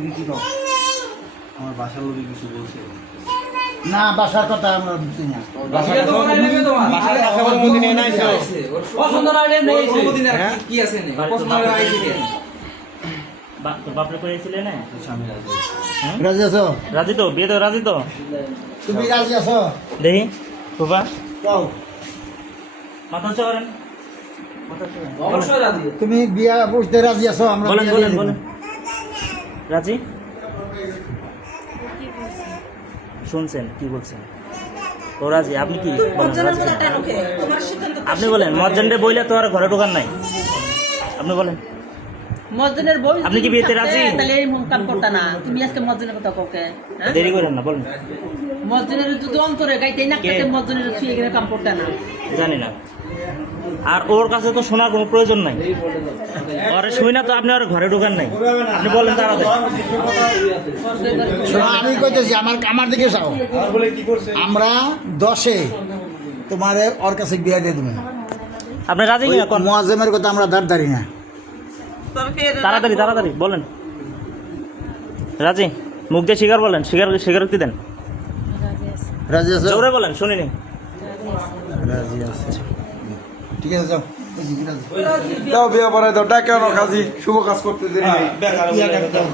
তুমি কি কও? আমার বাসার লোকে কিছু বলছে। না বাসার কথা আমরা বুঝি না। বাসায় তো মনে নেবে তোমার বাসায় বাসার অনুমতি নিয়ে নাই তো। পছন্দ না হলে নেই অনুমতি না কি আছে নে পছন্দ না আইছি কে তো বাপরে করেছিলে না? আমি রাজি। রাজি আছো? রাজি তো? বিয়ে তো রাজি তো? তুমি রাজি আছো? দেখি বাবা কও মাথা উঁচু করেন। অবশ্যই রাজি তুমি বিয়া বসতে রাজি আছো? আমরা বলেন বিয়া বলেন দিয়ে বলেন। দেব। রাজি? শুনছেন কি বলছেন? ও রাজি। আপনি কি বলেন? রাজি না? আপনি বলেন মজ্জানরে বইলে তো আর ঘরে ঢোকার নাই। আপনি বলেন মজ্জনের বই আপনি কি বিয়েতে রাজি? তাহলে এই কাম করতা না তুমি আজকে মজ্জনের কথা কোকে হ্যাঁ দেরি করেন না, বলেন। মজ্জনের যদি অন্তরে গাইতে না কাতে মজ্জনের ছুঁয়ে গেলে কাম করতা না জানি না। আর ওর কাছে তো শোনার কোনো প্রয়োজন নাই। ওরে শুই না তো আপনি আর ঘরে ঢোকার নাই। আপনি বলেন তাড়াতাড়ি। শোনো, আমি কইতেছি আমার দিকে যাও। আমরা 10-এ তোমারে ওর কাছে বিয়া দিয়ে দেবো। আপনি রাজি কিনা কোন? মুয়াজ্জেমের কথা আমরা দাঁড় না। তাড়াতাড়ি তাড়াতাড়ি বলেন। রাজি? মুখ দিয়ে স্বীকার বলেন, স্বীকারোক্তি দেন। রাজি আছো? জোরে বলেন, শুনিনি। রাজি আছে। ঠিক আছে যাও। দাও বিয়ে পড়াই দাও ডাকে আনো কাজী শুভ কাজ করতে দেরি নেই বিয়া করতে দাও।